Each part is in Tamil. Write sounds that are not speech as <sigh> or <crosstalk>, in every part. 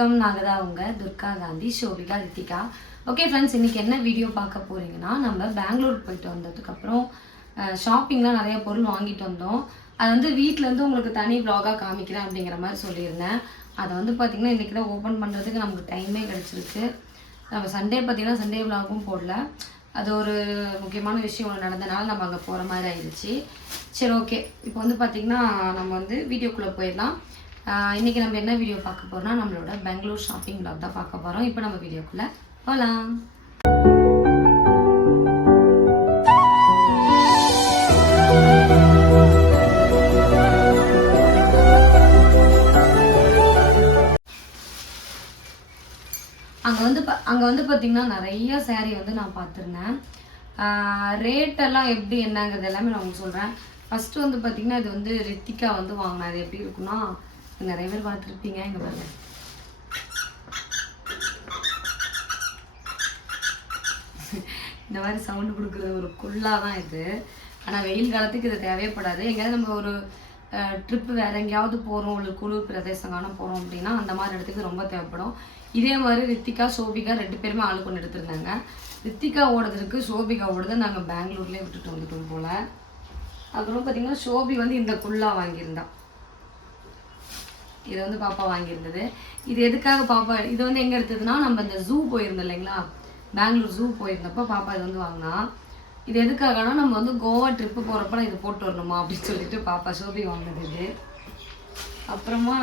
வணக்கம். நாங்கள் தான் உங்க துர்கா காந்தி ஷோபிகா ரித்திகா. ஓகே ஃப்ரெண்ட்ஸ் இன்னைக்கு என்ன வீடியோ பார்க்க போகிறீங்கன்னா நம்ம பெங்களூர் போயிட்டு வந்ததுக்கப்புறம் ஷாப்பிங்லாம் நிறைய பொருள் வாங்கிட்டு வந்தோம். அது வந்து வீட்டிலேருந்து இருந்து உங்களுக்கு தனி ப்ளாகாக காமிக்கிறேன் அப்படிங்கிற மாதிரி சொல்லியிருந்தேன். அதை வந்து பார்த்திங்கன்னா இன்றைக்கி தான் ஓப்பன் பண்ணுறதுக்கு நமக்கு டைமே கிடச்சிருக்கு. நம்ம சண்டே பார்த்தீங்கன்னா சண்டே vlog-ம் போடல. அது ஒரு முக்கியமான விஷயம் ஒன்று நடந்தனால நம்ம அங்கே போகிற மாதிரி ஆயிடுச்சு. சரி ஓகே இப்போ வந்து பார்த்திங்கன்னா நம்ம வந்து வீடியோக்குள்ளே போயிடலாம். இன்றைக்கி இன்னைக்கு நம்ம என்ன வீடியோ பார்க்க போகிறோம்னா நம்மளோட பெங்களூர் ஷாப்பிங் பிளாக் தான் பார்க்க போகிறோம் இப்போ நம்ம வீடியோக்குள்ளே போகலாம் அங்கே வந்து பா அங்கே வந்து பார்த்திங்கன்னா நிறைய சேரீ வந்து நான் பார்த்துருந்தேன். ரேட்டெல்லாம் எப்படி என்னங்கிறது எல்லாமே நான் உங்களுக்கு சொல்கிறேன் ஃபஸ்ட்டு வந்து பார்த்திங்கன்னா இது வந்து ரித்திகா வந்து வாங்கினேன் அது எப்படி இருக்குன்னா நிறைய பேர் பார்த்துருப்பீங்க இங்கே பாருங்க. இந்த மாதிரி சவுண்டு கொடுக்குறது ஒரு குள்ளா தான் இது. ஆனால் வெயில் காலத்துக்கு இது தேவைப்படாது எங்கேயாவது நம்ம ஒரு ட்ரிப்பு வேற எங்கேயாவது போகிறோம் ஒரு குளிர் பிரதேசம் காண போகிறோம் அப்படின்னா அந்த மாதிரி இடத்துக்கு ரொம்ப தேவைப்படும். இதே மாதிரி ரித்திகா சோபிகா ரெண்டு பேருமே ஆள் கொண்டு எடுத்திருந்தாங்க. ரித்திகா ஓடுறதுக்கு சோபிகா ஓடுறதை நாங்கள் பெங்களூர்லேயே விட்டுட்டு வந்துட்டோம் போல். அப்புறம் பார்த்தீங்கன்னா சோபி வந்து இந்த குள்ளா வாங்கியிருந்தான் இது வந்து பாப்பா வாங்கியிருந்தது. இது எதுக்காக பாப்பா இது வந்து எங்கே எடுத்ததுன்னா நம்ம இந்த ஜூ போயிருந்தோம் இல்லைங்களா? பெங்களூர் ஜூ போயிருந்தப்போ பாப்பா இது வந்து வாங்கினா இது எதுக்காகனா நம்ம வந்து கோவா ட்ரிப்பு போகிறப்ப நான் இது போட்டு வரணுமா அப்படின்னு சொல்லிட்டு பாப்பா சோபி வாங்கினது இது. அப்புறமா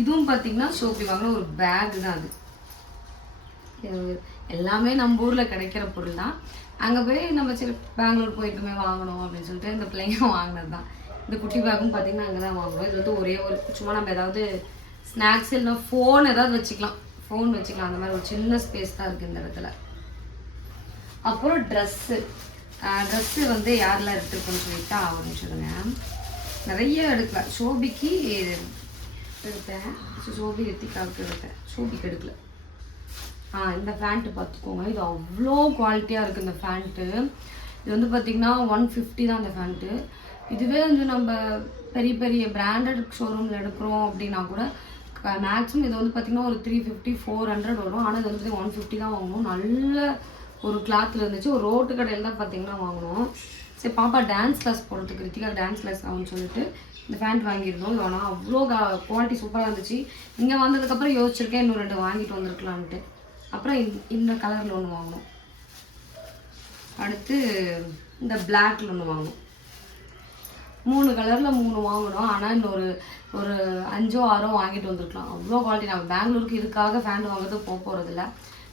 இதுவும் பார்த்தீங்கன்னா சோபி வாங்கின ஒரு பேக் தான் அது. எல்லாமே நம்ம ஊரில் கிடைக்கிற பொருள் தான். அங்கே போய் நம்ம சரி பெங்களூர் போயிட்டுமே வாங்கணும் அப்படின்னு சொல்லிட்டு இந்த பிள்ளைங்க வாங்கினது தான். இந்த குட்டி பேக்கும் பார்த்தீங்கன்னா அங்கே தான் வாங்குவோம். இது வந்து ஒரே ஒரு சும்மா நம்ம ஏதாவது ஸ்நாக்ஸ் இல்லை ஃபோன் ஏதாவது வச்சுக்கலாம். ஃபோன் வச்சுக்கலாம். அந்த மாதிரி ஒரு சின்ன ஸ்பேஸ் தான் இருக்குது இந்த இடத்துல. அப்புறம் ட்ரெஸ்ஸு ட்ரெஸ்ஸு வந்து யாரெல்லாம் எடுத்துருக்கோன்னு சொல்லிட்டு ஆகணும்னு சொல்லுங்க நிறைய எடுக்கல ஷோபிக்கு எடுத்தேன். ஷோபி ரித்திகாவுக்கு எடுத்தேன். ஷோபிக்கு எடுக்கல. ஆ இந்த ஃபேண்ட்டு பார்த்துக்கோங்க. இது அவ்வளோ குவாலிட்டியாக இருக்குது இந்த ஃபேண்ட்டு இது வந்து பார்த்திங்கன்னா ஒன் ஃபிஃப்டி தான் அந்த ஃபேண்ட்டு இதுவே வந்து நம்ம பெரிய பெரிய பிராண்டட் ஷோரூமில் எடுக்கிறோம் அப்படின்னா கூட மேக்ஸிமம் இது வந்து பார்த்திங்கன்னா ஒரு த்ரீ ஃபிஃப்டி ஃபோர் ஹண்ட்ரட் வரும். ஆனால் இது வந்து ஒன் ஃபிஃப்டி தான் வாங்கணும். நல்ல ஒரு கிளாத்தில் இருந்துச்சு. ஒரு ரோட்டு கடையில் தான் பார்த்தீங்கன்னா வாங்கினோம் சரி பாப்பா டான்ஸ் கிளாஸ் போகிறதுக்கு கிருத்திகா டான்ஸ் கிளாஸ் ஆகும்னு சொல்லிட்டு இந்த பேண்ட் வாங்கியிருந்தோம். ஆனால் அவ்வளோ குவாலிட்டி சூப்பராக இருந்துச்சு. இங்கே வந்ததுக்கப்புறம் யோசிச்சிருக்கேன் இன்னும் ரெண்டு வாங்கிட்டு வந்திருக்கலான்ட்டு அப்புறம் இந்த- இந்த கலரில் ஒன்று வாங்கினோம் அடுத்து இந்த பிளாக்ல ஒன்று வாங்கினோம் மூணு கலரில் மூணு வாங்கினோம். ஆனால் இன்னொரு ஒரு அஞ்சோ ஆறோ வாங்கிட்டு வந்திருக்கலாம். அவ்வளோ குவாலிட்டி நம்ம பெங்களூருக்கு இதுக்காக ஃபேண்ட் வாங்குறது போக போகிறதில்ல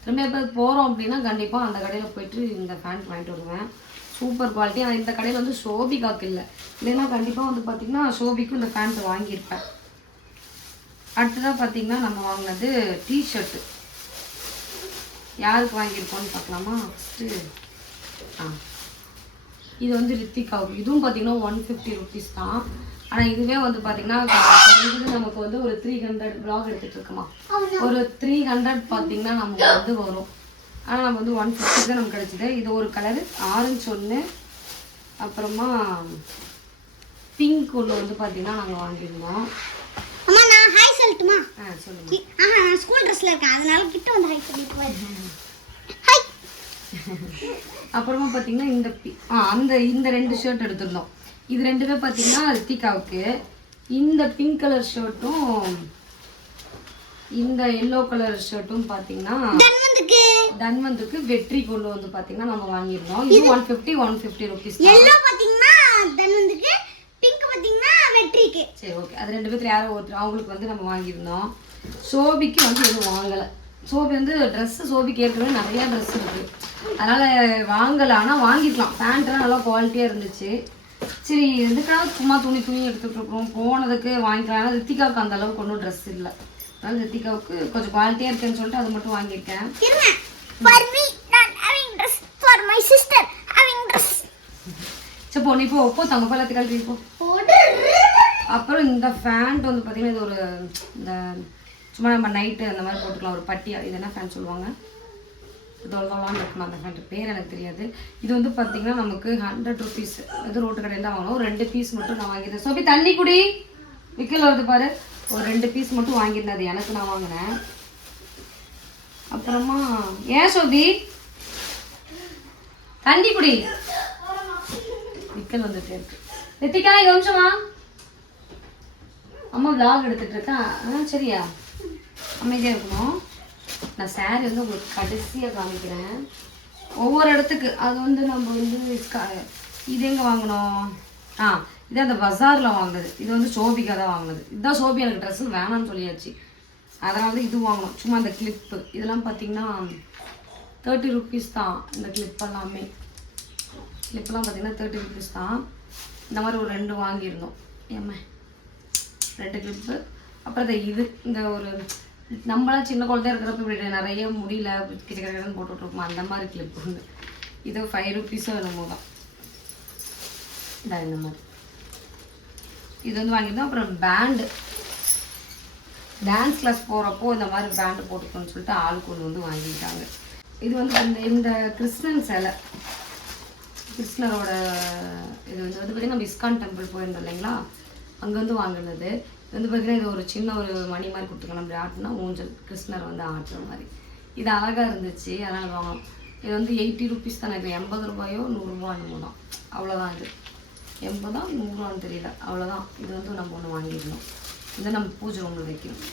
திரும்ப எப்போ போகிறோம் அப்படின்னா கண்டிப்பாக அந்த கடையில் போயிட்டு இந்த ஃபேண்ட் வாங்கிட்டு வருவேன். சூப்பர் குவாலிட்டி ஆனால் இந்த கடையில் வந்து ஷோபிகாக்கு இல்லை. இல்லைன்னா கண்டிப்பாக வந்து பார்த்திங்கன்னா ஷோபிக்கும் இந்த ஃபேண்ட் வாங்கியிருப்பேன். அடுத்ததாக பார்த்திங்கன்னா நம்ம வாங்கினது டிஷர்ட்டு யாருக்கு வாங்கியிருக்கோம்னு பார்க்கலாமா? ஃபஸ்ட்டு ஆ. இது வந்து ரித்திகாவுக்கு இதுவும் பார்த்தீங்கன்னா ஒன் ஃபிஃப்டி ருபீஸ் தான். ஆனால் இதுவே வந்து பார்த்தீங்கன்னா நமக்கு வந்து ஒரு த்ரீ ஹண்ட்ரட் ப்ளாக் எடுத்துகிட்டு இருக்கோமா? ஒரு த்ரீ ஹண்ட்ரட் பார்த்தீங்கன்னா நமக்கு வந்து வரும். ஆனால் நம்ம வந்து ஒன் ஃபிஃப்டி தான் நமக்கு கிடைச்சிது. இது ஒரு கலரு ஆரஞ்சு ஒன்று அப்புறமா பிங்க் ஒன்று வந்து பார்த்தீங்கன்னா நாங்கள் வாங்கியிருந்தோம். அம்மா நான் ஹாய் சொல்லட்டுமா? ஆ சொல்லுங்கள் கி- ஆஹா நான் ஸ்கூல் ட்ரெஸ்ல இருக்கேன். அதனால கிட்ட வந்து ஹாய் சொல்லிட்டு ஹாய் <laughs> அப்புறமா பார்த்தீங்கன்னா இந்த ஆ அந்த இந்த ரெண்டு ஷர்ட் எடுத்திருந்தோம். இது ரெண்டுமே பார்த்தீங்கன்னா ரித்திகாவுக்கு இந்த பிங்க் கலர் ஷர்ட்டும் இந்த எல்லோ கலர் ஷர்ட்டும் பார்த்தீங்கன்னா தன்வந்துக்கு. வெற்றி கொண்டு வந்து பார்த்தீங்கன்னா நம்ம வாங்கியிருந்தோம். இது one fifty one fifty rupees yellow தன்வந்துக்கு pink பாத்தீங்கன்னா வெற்றிக்கு. சரி ஓகே அது ரெண்டு பேர்த்துல யாரோ ஒருத்தர் அவங்களுக்கு வந்து நம்ம வாங்கியிருந்தோம். சோபிக்கு வந்து எதுவும் வாங்கலை. சோபி வந்து ட்ரெஸ்ஸு சோபிக்கு ஏற்கனவே நிறையா ட்ரெஸ் இருக்கு. அதனால வாங்கலை. ஆனால் வாங்கிக்கலாம். பேண்ட்லாம் நல்லா குவாலிட்டியாக இருந்துச்சு. சரி எதுக்காக சும்மா துணி துணி எடுத்துட்டு இருக்கோம். போனதுக்கு வாங்கிக்கலாம். ஆனால் ரித்திகாவுக்கு அந்த அளவுக்கு ஒன்றும் ட்ரெஸ் இல்லை. அதனால ரித்திகாவுக்கு கொஞ்சம் குவாலிட்டியாக இருக்குன்னு சொல்லிட்டு அது மட்டும் வாங்கியிருக்கேன். சரி போ. நீ போ. போ தங்க பழத்தை கழட்டி போ. அப்புறம் இந்த ஃபேண்ட் வந்து பார்த்தீங்கன்னா இது ஒரு இந்த சும்மா நம்ம நைட்டு அந்த மாதிரி போட்டுக்கலாம். ஒரு பட்டியா இது என்ன ஃபேன் சொல்லுவாங்க? தொலைதொலான்னு இருக்கணும் அந்த ஃபேண்ட் பேர் எனக்கு தெரியாது. இது வந்து பார்த்தீங்கன்னா நமக்கு ஹண்ட்ரட் ருபீஸ் இது ரோட்டு கடையில் தான் வாங்கணும். ரெண்டு பீஸ் மட்டும் நான் வாங்கியிருந்தேன். சோபி தண்ணி குடி. விக்கல் வருது பாரு. ஒரு ரெண்டு பீஸ் மட்டும் வாங்கியிருந்தேன். அது எனக்கு நான் வாங்கினேன். அப்புறமா ஏன் சோபி? தண்ணி குடி. விக்கல் வந்துட்டே இருக்கு. ரித்திகா இங்கே நிமிஷமா அம்மா விளாக் எடுத்துகிட்டு இருக்கேன் ஆ சரியா. அமைதியாக இருக்கணும். நான் saree வந்து உங்களுக்கு கடைசியாக காமிக்கிறேன். ஒவ்வொரு இடத்துக்கு அது வந்து நம்ம வந்து க- இது எங்கே வாங்கினோம்? ஆ இது அந்த பஜாரில் வாங்கினது. இது வந்து சோபிக்கா தான் வாங்கினது. இதுதான் சோபி எனக்கு ட்ரெஸ்ஸு வேணாம்னு சொல்லியாச்சு. அதனால தான் இது வாங்கணும் சும்மா அந்த கிளிப்பு இதெல்லாம் பார்த்தீங்கன்னா தேர்ட்டி ருபீஸ் தான். இந்த கிளிப் எல்லாமே. கிளிப்லாம் பார்த்தீங்கன்னா தேர்ட்டி ருபீஸ் தான். இந்த மாதிரி ஒரு ரெண்டு வாங்கியிருந்தோம். ஏம்மா? ரெண்டு கிளிப்பு அப்புறம் இந்த இது இந்த ஒரு நம்மளாம் சின்ன குழந்தையா இருக்கிறப்ப இப்படி நிறைய முடியல கிட்ட கிட்டன்னு போட்டுட்ருப்போம் அந்த மாதிரி கிளிப் ஒன்று இது ஃபைவ் ருபீஸோ என்னமோ தான். இந்த மாதிரி. இது வந்து வாங்கியிருந்தோம். அப்புறம் பேண்டு டான்ஸ் கிளாஸ் போகிறப்போ இந்த மாதிரி பேண்டு போட்டுக்கணும்னு சொல்லிட்டு ஆளுக்கு ஒன்று வந்து வாங்கிட்டாங்க இது வந்து அந்த இந்த கிருஷ்ணன் சிலை. கிருஷ்ணரோட இது வந்து வந்து பார்த்திங்கன்னா இஸ்கான் டெம்பிள் போயிருந்தோம் இல்லைங்களா? அங்கே வந்து வாங்கினது. வந்து பார்த்திங்கன்னா இது ஒரு சின்ன ஒரு மணி மாதிரி கொடுத்துருக்கோம் அப்படி ஆட்டினா ஊஞ்சல் கிருஷ்ணர் வந்து ஆட்டுற மாதிரி. இது அழகாக இருந்துச்சு. அதனால் வாங்கணும் இது வந்து எயிட்டி ருபீஸ் தானே? இது எண்பது ரூபாயோ நூறுரூவான்னு என்னமோ தான். அவ்வளோதான் இது. எண்பதா நூறுரூவான்னு தெரியல. அவ்வளோதான் இது வந்து நம்ம ஒன்று வாங்கிடணும் இது நம்ம பூஜை ரூமில் வைக்கணும்.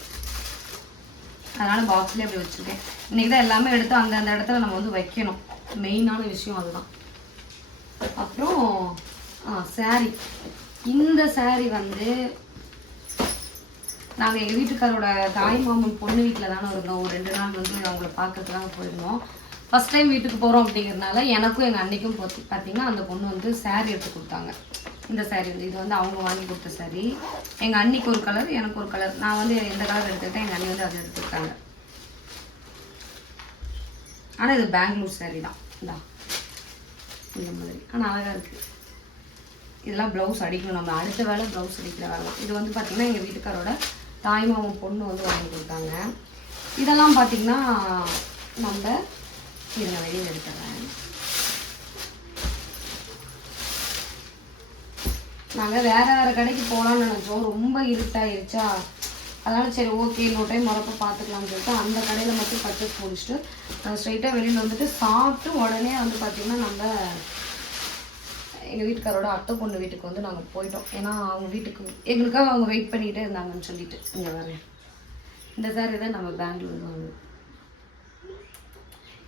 அதனால் பாக்ஸ்லேயே அப்படி வச்சுருக்கேன். இன்றைக்கி தான் எல்லாமே எடுத்து அந்தந்த அந்த இடத்துல நம்ம வந்து வைக்கணும். மெயினான விஷயம் அதுதான். அப்புறம் ஆ சாரி இந்த சாரி வந்து நாங்கள் எங்கள் வீட்டுக்காரோட தாய் மாமன் பொண்ணு வீட்டில் தானே இருந்தோம். ஒரு ரெண்டு நாள் வந்து அவங்கள பார்க்கறதுக்காக போயிருந்தோம். ஃபஸ்ட் டைம் வீட்டுக்கு போகிறோம் அப்படிங்கிறதுனால எனக்கும் எங்கள் அன்னைக்கும் பார்த்தி பார்த்தீங்கன்னா அந்த பொண்ணு வந்து saree எடுத்து கொடுத்தாங்க. இந்த சேரீ வந்து இது வந்து அவங்க வாங்கி கொடுத்த சேரீ எங்கள் அன்னைக்கு ஒரு கலர் எனக்கு ஒரு கலர் நான் வந்து எந்த கலர் எடுத்துக்கிட்டேன் எங்கள் அண்ணி வந்து அதை எடுத்துக்கிட்டாங்க. ஆனால் இது பெங்களூர் சேரீ தான். இந்தா. இந்த மாதிரி. ஆனால் அழகாக இருக்குது இதெல்லாம் ப்ளவுஸ் அடிக்கணும். நம்ம அடுத்த வேலை ப்ளவுஸ் அடிக்கிற வேலை தான். இது வந்து பார்த்திங்கன்னா எங்கள் வீட்டுக்காரோட தாய்மாமன் பொண்ணு வந்து வாங்கி கொடுத்தாங்க. இதெல்லாம் பார்த்திங்கன்னா நம்ம இருங்க வெளியில் எடுத்துறேன். நாங்கள் வேற வேற கடைக்கு போகலான்னு நினச்சோம். ரொம்ப இருட்டாயிருச்சா? அதனால சரி ஓகே இன்னொரு டைம் முறப்ப பார்த்துக்கலாம்னு சொல்லிட்டு அந்த கடையில் மட்டும் பர்ச்சேஸ் முடிச்சுட்டு ஸ்ட்ரைட்டாக வெளியில் வந்துட்டு சாப்பிட்டு உடனே வந்து பார்த்திங்கன்னா நம்ம எங்கள் வீட்டுக்காரோட அத்தை பொண்ணு வீட்டுக்கு வந்து நாங்கள் போயிட்டோம். ஏன்னா அவங்க வீட்டுக்கு எங்களுக்காக அவங்க வெயிட் பண்ணிகிட்டே இருந்தாங்கன்னு சொல்லிட்டு. இங்கே வரேன் இந்த சாரி தான் நம்ம பெங்களூர் வாங்குது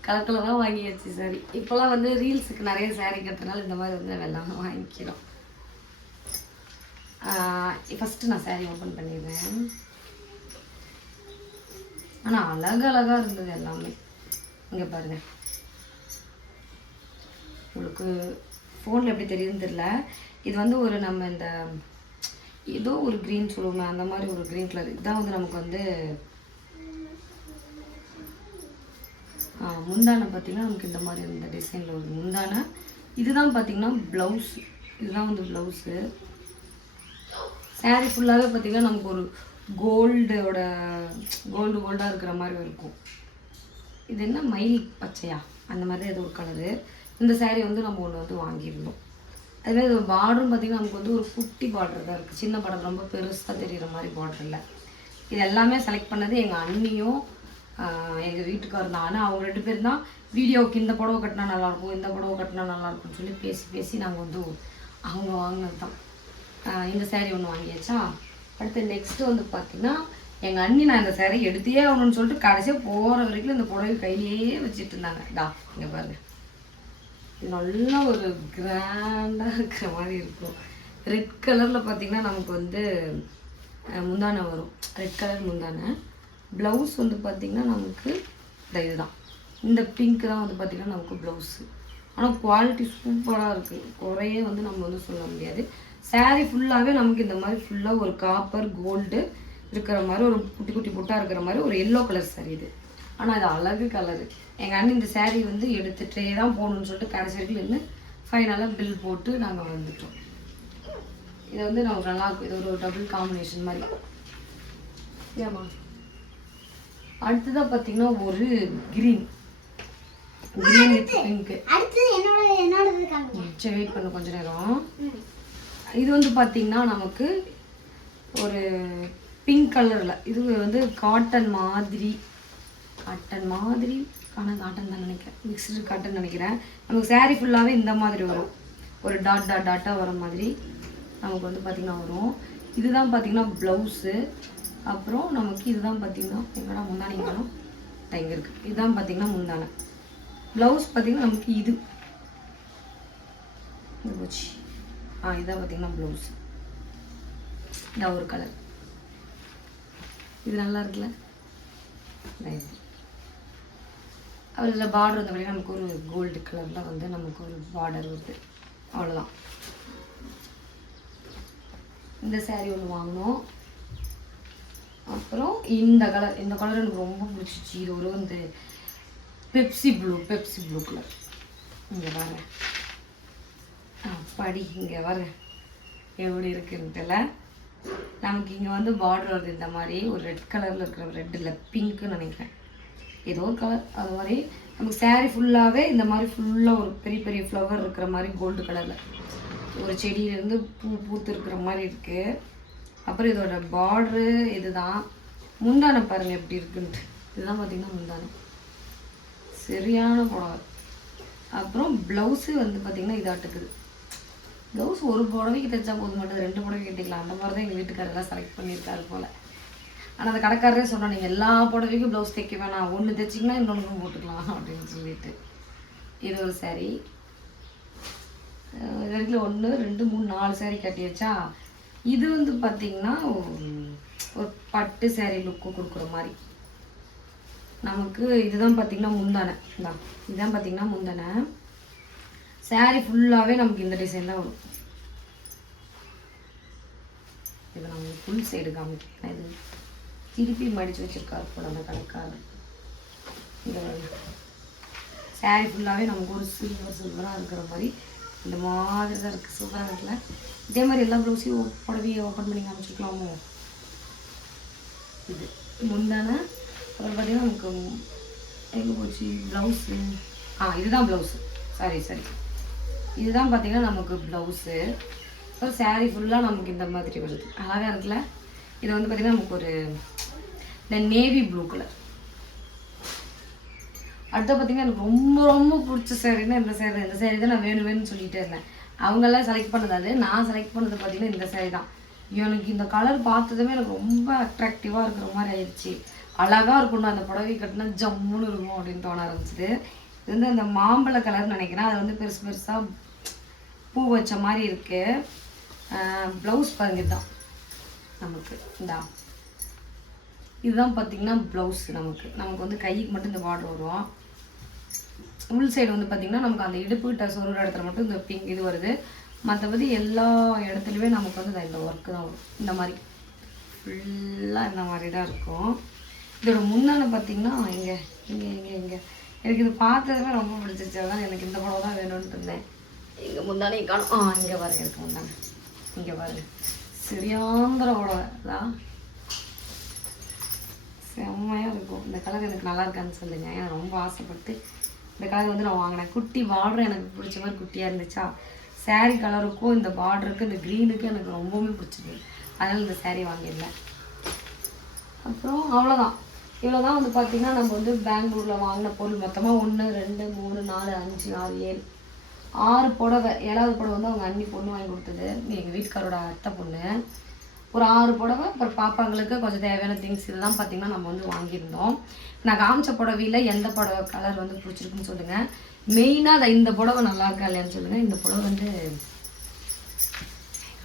கலர் கலராக வாங்கியாச்சு சாரி இப்போலாம் வந்து ரீல்ஸுக்கு நிறைய சாரி கட்டுறதுனால இந்த மாதிரி வந்து நம்ம எல்லாமே வாங்கிக்கிறோம் ஃபஸ்ட்டு நான் சாரி ஓப்பன் பண்ணிடுறேன். ஆனால் அழகழகாக இருந்தது எல்லாமே. இங்கே பாருங்கள் உங்களுக்கு ஃபோனில் எப்படி தெரியுதுன்னு தெரில இது வந்து ஒரு நம்ம இந்த ஏதோ ஒரு க்ரீன் சொல்லுவோமே அந்த மாதிரி ஒரு க்ரீன் கலர் இதுதான் வந்து நமக்கு வந்து முந்தானை பார்த்தீங்கன்னா நமக்கு இந்த மாதிரி இந்த டிசைனில் ஒரு முந்தானை. இதுதான் பார்த்தீங்கன்னா ப்ளவுஸ் இதுதான் வந்து ப்ளவுஸு saree ஃபுல்லாகவே பார்த்தீங்கன்னா நமக்கு ஒரு கோல்டோட கோல்டு கோல்டாக இருக்கிற மாதிரி இருக்கும். இது என்ன மயில் பச்சையா? அந்த மாதிரி ஏதோ ஒரு கலரு இந்த சேரீ வந்து நம்ம ஒன்று வந்து வாங்கியிருந்தோம். அதுவே இது பார்டரும் பார்த்திங்கன்னா நமக்கு வந்து ஒரு குட்டி பார்டர் தான் இருக்குது சின்ன பார்டர் ரொம்ப பெருசாக தெரிகிற மாதிரி பார்டர் இல்லை. இது எல்லாமே செலக்ட் பண்ணது எங்கள் அண்ணியும் எங்கள் வீட்டுக்காரர் தான் ஆனால் அவங்க ரெண்டு பேரும் தான் வீடியோவுக்கு இந்த புடவை கட்டினா நல்லாயிருக்கும் இந்த புடவை கட்டினா நல்லாயிருக்கும்னு சொல்லி பேசி பேசி நாங்கள் வந்து அவங்க வாங்கினது தான். இந்த சேரீ ஒன்று வாங்கியாச்சா? அடுத்து நெக்ஸ்ட்டு வந்து பார்த்தீங்கன்னா எங்கள் அண்ணி நான் இந்த சேரீ எடுத்தே ஆகணும்னு சொல்லிட்டு கடைசியாக போகிற வரைக்கும் இந்த புடவை கையிலேயே வச்சுட்டு இருந்தாங்க. டா இங்கே பாருங்கள் நல்ல ஒரு கிராண்டாக இருக்கிற மாதிரி இருக்கும். ரெட் கலரில் பார்த்தீங்கன்னா நமக்கு வந்து முந்தானை வரும். ரெட் கலர் முந்தானை. ப்ளவுஸ் வந்து பார்த்திங்கன்னா நமக்கு இந்த இதுதான். இந்த பிங்க் தான் வந்து பார்த்திங்கன்னா நமக்கு ப்ளவுஸு ஆனால் குவாலிட்டி சூப்பராக இருக்குது குறையே வந்து நம்ம வந்து சொல்ல முடியாது. சாரீ ஃபுல்லாகவே நமக்கு இந்த மாதிரி ஃபுல்லாக ஒரு காப்பர் கோல்டு இருக்கிற மாதிரி ஒரு குட்டி குட்டி புட்டாக இருக்கிற மாதிரி ஒரு எல்லோ கலர் saree இது. ஆனால் இது அழகு கலரு. எங்கள் அண்ணன் இந்த saree வந்து எடுத்துகிட்டே தான் போகணுன்னு சொல்லிட்டு கடைசி வரைக்கும் நின்று ஃபைனலாக பில் போட்டு நாங்கள் வந்துட்டோம். இது வந்து நமக்கு நல்லா இருக்கும் இது ஒரு டபுள் காம்பினேஷன் மாதிரி. ஏமா அடுத்ததாக பார்த்தீங்கன்னா ஒரு கிரீன் கிரீன் வித் பிங்க்கு சரி வெயிட் பண்ண கொஞ்ச நேரம். இது வந்து பார்த்தீங்கன்னா நமக்கு ஒரு பிங்க் கலரில் இது வந்து காட்டன் மாதிரி காட்டன் மாதிரி ஆனால் காட்டன் தான் நினைக்கிறேன். மிக்ஸ்டு காட்டன் நினைக்கிறேன். நமக்கு சாரீ ஃபுல்லாகவே இந்த மாதிரி வரும். ஒரு டாட் டாட் டாட்டாக வர மாதிரி நமக்கு வந்து பார்த்திங்கன்னா வரும். இதுதான் பார்த்திங்கன்னா ப்ளவுஸு அப்புறம் நமக்கு இதுதான் பார்த்திங்கன்னா எங்கடா முந்தானி காணும் இங்கே இருக்குது இதுதான் பார்த்திங்கன்னா முந்தானை ப்ளவுஸ் பார்த்திங்கன்னா நமக்கு இது. இது போச்சு. ஆ இதான் பார்த்திங்கன்னா ப்ளவுஸ் இதான் ஒரு கலர் இது நல்லா இருக்குல்ல? இதான் இதில் பார்டர் வந்த வரைக்கும் நமக்கு ஒரு கோல்டு கலரில் வந்து நமக்கு ஒரு பார்டர் வருது அவ்வளோதான் இந்த சேரீ ஒன்று வாங்கினோம். அப்புறம் இந்த கலர் இந்த கலர் எனக்கு ரொம்ப பிடிச்சிச்சு. இது ஒரு வந்து Pepsi blue Pepsi blue colour இங்கே வரேன் படி இங்கே வரேன் எப்படி இருக்குன்ட்டுல நமக்கு இங்கே வந்து பார்டர் வருது இந்த மாதிரி. ஒரு ரெட் கலரில் இருக்கிற ரெட்டில் பிங்க்குன்னு நினைக்கிறேன். ஏதோ ஒரு கலர் அது மாதிரி. நமக்கு சாரீ ஃபுல்லாகவே இந்த மாதிரி ஃபுல்லாக ஒரு பெரிய பெரிய ஃப்ளவர் இருக்கிற மாதிரி கோல்டு கலரில் ஒரு செடியிலேருந்து பூ பூத்து இருக்கிற மாதிரி இருக்குது அப்புறம் இதோட பார்ட்ரு இதுதான். முந்தானம் பாருங்கள் எப்படி இருக்குன்ட்டு. இதுதான் பார்த்தீங்கன்னா முந்தானம் சரியான புடவை. அப்புறம் ப்ளவுஸு வந்து பார்த்திங்கன்னா இதாட்டுக்குது ப்ளவுஸ் ஒரு புடவைக்கு தைச்சா போதும் மட்டும் ரெண்டு புடவை கட்டிக்கலாம். அந்த மாதிரி தான் எங்கள் வீட்டுக்காரெல்லாம் செலக்ட் பண்ணியிருக்காரு போல். ஆனால் அந்த கடைக்காரரே சொன்னோம் நீங்கள் எல்லா புடவைக்கும் ப்ளவுஸ் தைக்க வேணாம். ஒன்று தைச்சிங்கன்னா இன்னொன்று போட்டுக்கலாம் அப்படின்னு சொல்லிட்டு. இது ஒரு saree. இது வரைக்கும் ஒன்று ரெண்டு மூணு நாலு saree கட்டியாச்சா? இது வந்து பார்த்திங்கன்னா ஒரு பட்டு saree லுக்கு கொடுக்குற மாதிரி. நமக்கு இதுதான் பார்த்திங்கன்னா முந்தானை. தான் இதுதான் பார்த்திங்கன்னா முந்தானை. saree ஃபுல்லாகவே நமக்கு இந்த டிசைன் தான் வரும். இது நம்ம ஃபுல் சைடு காமிக்கிறேன். இது திருப்பி மடித்து வச்சிருக்காரு போல அந்த கடைக்காரர் இங்கே சாரி ஃபுல்லாகவே நமக்கு ஒரு சில்வர் சில்வராக இருக்கிற மாதிரி இந்த மாதிரி தான் இருக்குது சூப்பராக இருக்குல்ல? இதே மாதிரி எல்லா ப்ளவுஸையும் புடவையை ஓப்பன் பண்ணி காமிச்சிருக்கலாமோ இது. முந்தான அப்புறம் பார்த்தீங்கன்னா நமக்கு எங்கே போச்சு? ப்ளவுஸு ஆ இதுதான் ப்ளவுஸு சாரி சாரி இதுதான் பார்த்தீங்கன்னா நமக்கு ப்ளவுஸு அப்புறம் saree ஃபுல்லாக நமக்கு இந்த மாதிரி வருது. அழகாக இருக்குல்ல? இது வந்து பார்த்திங்கன்னா நமக்கு ஒரு இந்த நேவி ப்ளூ கலர் அடுத்து பார்த்தீங்கன்னா எனக்கு ரொம்ப ரொம்ப பிடிச்ச சாரீனா இந்த சேரீ. இந்த சேரீ தான் நான் வேணும் வேணும்னு சொல்லிகிட்டே இருந்தேன். அவங்கெல்லாம் செலக்ட் பண்ணது அது நான் செலக்ட் பண்ணது பார்த்தீங்கன்னா இந்த சேரீ தான். எனக்கு இந்த கலர் பார்த்ததுமே எனக்கு ரொம்ப அட்ராக்டிவாக இருக்கிற மாதிரி ஆயிடுச்சு. அழகாக இருக்கணும் அந்த புடவை கட்டினா ஜம்முன்னு இருக்கும் அப்படின்னு தோண ஆரம்பிச்சிது. இது வந்து அந்த மாம்பழ கலர் நினைக்கிறேன். அது வந்து பெருசு பெருசாக பூ வச்ச மாதிரி இருக்குது ப்ளவுஸ் பாருங்க தான் நமக்கு இந்தா. இதுதான் பார்த்தீங்கன்னா ப்ளவுஸ் நமக்கு. நமக்கு வந்து கைக்கு மட்டும் இந்த பார்டர் வரும். உள் சைடு வந்து பார்த்தீங்கன்னா நமக்கு அந்த இடுப்புக்கிட்ட சொருகிற இடத்துல மட்டும் இந்த பிங்க் இது வருது. மற்றபடி எல்லா இடத்துலையுமே நமக்கு வந்து இந்த ஒர்க்கு தான் வரும். இந்த மாதிரி. ஃபுல்லாக இந்த மாதிரி தான் இருக்கும். இதோட முன்னால பார்த்திங்கன்னா இங்கே இங்கே இங்கே இங்கே. எனக்கு இது பார்த்ததுமே ரொம்ப பிடிச்சிருச்சு. அதான் எனக்கு இந்த படம் தான் வேணும்னு இருந்தேன் இங்கே முந்தானே காணும். ஆ இங்கே பாருங்க எனக்கு முந்தானே. இங்கே பாருங்க. சரியாந்திர புடவை. தான் செம்மையாக இருக்கும் இந்த கலர் எனக்கு நல்லா இருக்கான்னு சொல்லுங்கள் எனக்கு ரொம்ப ஆசைப்பட்டு இந்த கலர் வந்து நான் வாங்கினேன். குட்டி பார்டரும் எனக்கு பிடிச்ச மாதிரி குட்டியாக இருந்துச்சா? saree கலருக்கும் இந்த பார்டருக்கு இந்த க்ரீனுக்கும் எனக்கு ரொம்பவுமே பிடிச்சிது. அதனால் இந்த saree வாங்கியிருந்தேன். அப்புறம் அவ்வளோதான் இவ்வளோ தான் வந்து பார்த்திங்கன்னா நம்ம வந்து பெங்களூரில் வாங்கின பொருள். மொத்தமாக ஒன்று ரெண்டு மூணு நாலு அஞ்சு ஆறு ஏழு ஆறு புடவை. ஏழாவது புடவை வந்து அவங்க அண்ணி பொண்ணு வாங்கி கொடுத்தது. எங்கள் வீட்டுக்காரோட அத்தை பொண்ணு. ஒரு ஆறு புடவை அப்புறம் பாப்பாங்களுக்கு கொஞ்சம் தேவையான திங்ஸ் இதெல்லாம் பார்த்தீங்கன்னா நம்ம வந்து வாங்கியிருந்தோம். நான் காமிச்ச புடவையில் எந்த புடவை கலர் வந்து பிடிச்சிருக்குன்னு சொல்லுங்கள் மெயினாக அதை இந்த புடவை நல்லா இருக்கா இல்லையான்னு சொல்லுங்கள் இந்த புடவை வந்து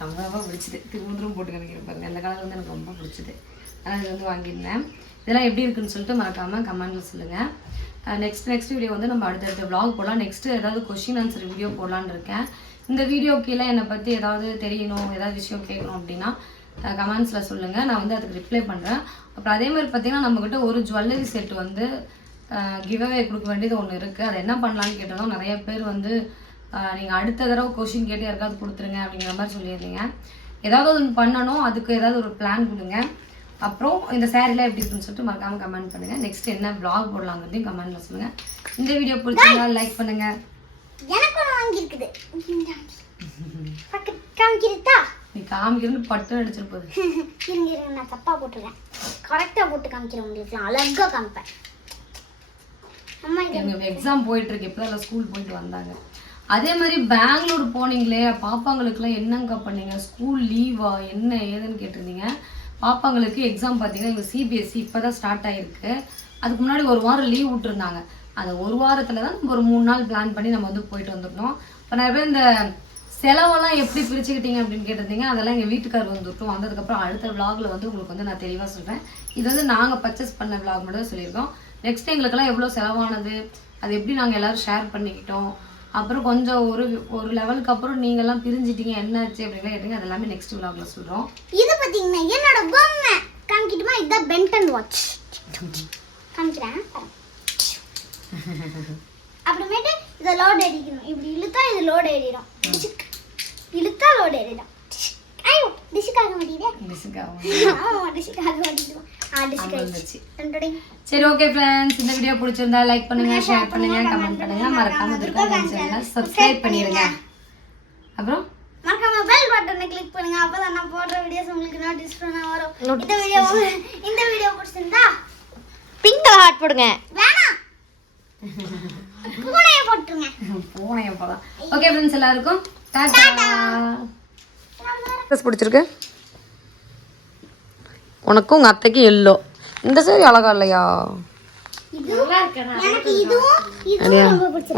ரொம்ப பிடிச்சிது. பிடிச்சது போட்டு நினைக்கிறேன் பாருங்கள் அந்த கலர் வந்து எனக்கு ரொம்ப பிடிச்சிது. அதனால் இது வந்து வாங்கியிருந்தேன். இதெல்லாம் எப்படி இருக்குன்னு சொல்லிட்டு மறக்காமல் கமெண்ட்டில் சொல்லுங்கள் நெக்ஸ்ட் நெக்ஸ்ட் வீடியோ வந்து நம்ம அடுத்தடுத்த விளாக் போடலாம். நெக்ஸ்ட்டு ஏதாவது கொஷின் ஆன்சர் வீடியோ போடலான்னு இருக்கேன். இந்த வீடியோ கீழே என்னை பற்றி ஏதாவது தெரியணும் ஏதாவது விஷயம் கேட்கணும் அப்படின்னா கமெண்ட்ஸில் சொல்லுங்கள் நான் வந்து அதுக்கு ரிப்ளை பண்ணுறேன் அப்புறம் அதே மாதிரி பார்த்தீங்கன்னா நம்மக்கிட்ட ஒரு ஜுவல்லரி செட் வந்து கிவ்அவே கொடுக்க வேண்டியது ஒன்று இருக்குது அதை என்ன பண்ணலான்னு கேட்டதும் நிறைய பேர் வந்து நீங்கள் அடுத்த தடவை கொஷின் கேட்டு யாருக்காவது கொடுத்துருங்க அப்படிங்கிற மாதிரி சொல்லியிருந்தீங்க. ஏதாவது ஒன்று பண்ணணும் அதுக்கு ஏதாவது ஒரு பிளான் கொடுங்க. அப்புறம் இந்த சேரீலாம் எப்படி இருக்குன்னு சொல்லிட்டு மறக்காமல் கமெண்ட் பண்ணுங்கள் நெக்ஸ்ட் என்ன vlog போடலாங்கிறதையும் கமெண்ட்டில் சொல்லுங்கள் இந்த வீடியோ பிடிச்சிருந்தா லைக் பண்ணுங்கள் எனக்கு ஒன்று வாங்கியிருக்குது. நீ காமிக்கிறன்னு பட்டு அடிச்சிட்டு போகுது. <laughs> இருங்க இருங்க நான் தப்பா போட்டுருக்கேன் கரெக்டா போட்டு காமிக்கிறேன் உங்களுக்கு. நான் அழகா காமிப்பேன். அம்மா இது எங்க எக்ஸாம் போயிட்டு இருக்கு இப்பதான் ஸ்கூல் போயிட்டு வந்தாங்க. அதே மாதிரி பெங்களூர் போனீங்களே பாப்பாங்களுக்குலாம் என்னங்க பண்ணீங்க? ஸ்கூல் லீவா என்ன ஏதுன்னு கேட்டிருந்தீங்க. பாப்பாங்களுக்கு எக்ஸாம் பார்த்தீங்கன்னா எங்கள் சிபிஎஸ்சி இப்போ தான் ஸ்டார்ட் ஆகிருக்கு அதுக்கு முன்னாடி ஒரு வாரம் லீவ் விட்டுருந்தாங்க. அந்த ஒரு வாரத்தில் தான் நம்ம ஒரு மூணு நாள் பிளான் பண்ணி நம்ம வந்து போயிட்டு வந்துருந்தோம் இப்போ நிறைய பேர் இந்த செலவெல்லாம் எப்படி பிரிச்சுக்கிட்டீங்க அப்படின்னு கேட்டிருந்தீங்க அதெல்லாம் எங்கள் வீட்டுக்கார் வந்துட்டோம் வந்ததுக்கப்புறம் அடுத்த vlogல வந்து உங்களுக்கு வந்து நான் தெளிவாக சொல்கிறேன் இது வந்து நாங்கள் பர்ச்சேஸ் பண்ண vlog மட்டும் சொல்லியிருக்கோம். நெக்ஸ்ட் எங்களுக்கெல்லாம் எவ்வளோ செலவானது அது எப்படி நாங்கள் எல்லாரும் ஷேர் பண்ணிக்கிட்டோம் அப்புறம் கொஞ்சம் ஒரு ஒரு லெவலுக்கு அப்புறம் நீங்கள்லாம் பிரிஞ்சிட்டீங்க என்னாச்சு அப்படின்லாம் கேட்டீங்க அது எல்லாமே நெக்ஸ்ட் vlogல சொல்கிறோம் இது பாத்தீங்கன்னா என்னோட பொம்மை. காமிக்கிட்டுமா? இதுதான் பென்டன் வாட்ச் காமிக்கிறேன். அப்புறமேட்டு இதை லோட் ஏறிக்கணும் இப்படி இழுத்தா இது லோட் ஏறிடும் மாட்டேங்குது <laughs> ஆ டிஷ்ஷுக்கு வந்துச்சு ஆயிடுச்சு. சரி ஓகே ஃப்ரெண்ட்ஸ் இந்த வீடியோ பிடிச்சிருந்தா லைக் பண்ணுங்க ஷேர் பண்ணுங்க கமெண்ட் பண்ணுங்க. மறக்காம துர்கா சேனலை சப்ஸ்கிரைப் பண்ணிடுங்க அப்புறம்? மறக்காம பெல் பட்டனை கிளிக் பண்ணுங்க. அப்பதான் நான் போடுற வீடியோஸ் உங்களுக்கு நோட்டிஃபிகேஷன் வரும். இந்த வீடியோ இந்த வீடியோ பிடிச்சிருந்தா பிங்க் ஹார்ட் போடுங்க. வேணாம். பூனையை போட்டுருங்க. பூனை போலாம் ஓகே ஃப்ரெண்ட்ஸ் எல்லாருக்கும் ட்ரெஸ் பிடிச்சிருக்கு? உனக்கும் உங்கள் அத்தைக்கும் எல்லோ இந்த சரி அழகா இல்லையா?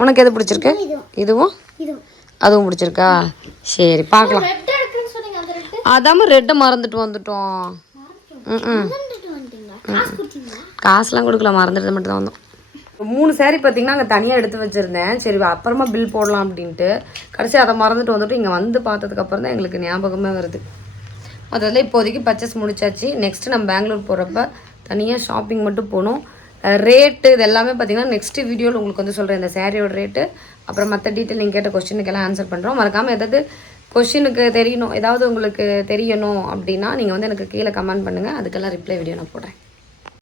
உனக்கு எது பிடிச்சிருக்கு? இதுவும் இதுவும். அதுவும் பிடிச்சிருக்கா? சரி பார்க்கலாம். அதாம ரெட்டை மறந்துட்டு வந்துட்டோம். ம் ம் காசுலாம் கொடுக்கல மறந்துட்டு மட்டும் தான் வந்தோம். மூணு சேரீ பார்த்தீங்கன்னா அங்கே தனியாக எடுத்து வச்சுருந்தேன். சரி அப்புறமா பில் போடலாம் அப்படின்ட்டு. கடைசி அதை மறந்துட்டு வந்துட்டு இங்கே வந்து பார்த்ததுக்கப்புறம் தான் எங்களுக்கு ஞாபகமே வருது. அதில் இப்போதைக்கு பர்ச்சேஸ் முடிச்சாச்சு. நெக்ஸ்ட்டு நம்ம பெங்களூர் போகிறப்ப தனியாக ஷாப்பிங் மட்டும் போகணும் ரேட்டு இது எல்லாமே பார்த்தீங்கன்னா நெக்ஸ்ட் வீடியோவில் உங்களுக்கு வந்து சொல்கிறேன் இந்த சேரீயோட ரேட்டு அப்புறம் மற்ற டீட்டெயில் நீங்கள் கேட்ட கொஸ்டினுக்கெல்லாம் ஆன்சர் பண்ணுறோம் மறக்காமல் ஏதாவது கொஷினுக்கு தெரியணும் ஏதாவது உங்களுக்கு தெரியணும் அப்படின்னா நீங்கள் வந்து எனக்கு கீழே கமெண்ட் பண்ணுங்கள் அதுக்கெல்லாம் ரிப்ளை வீடியோ நான் போடுறேன்.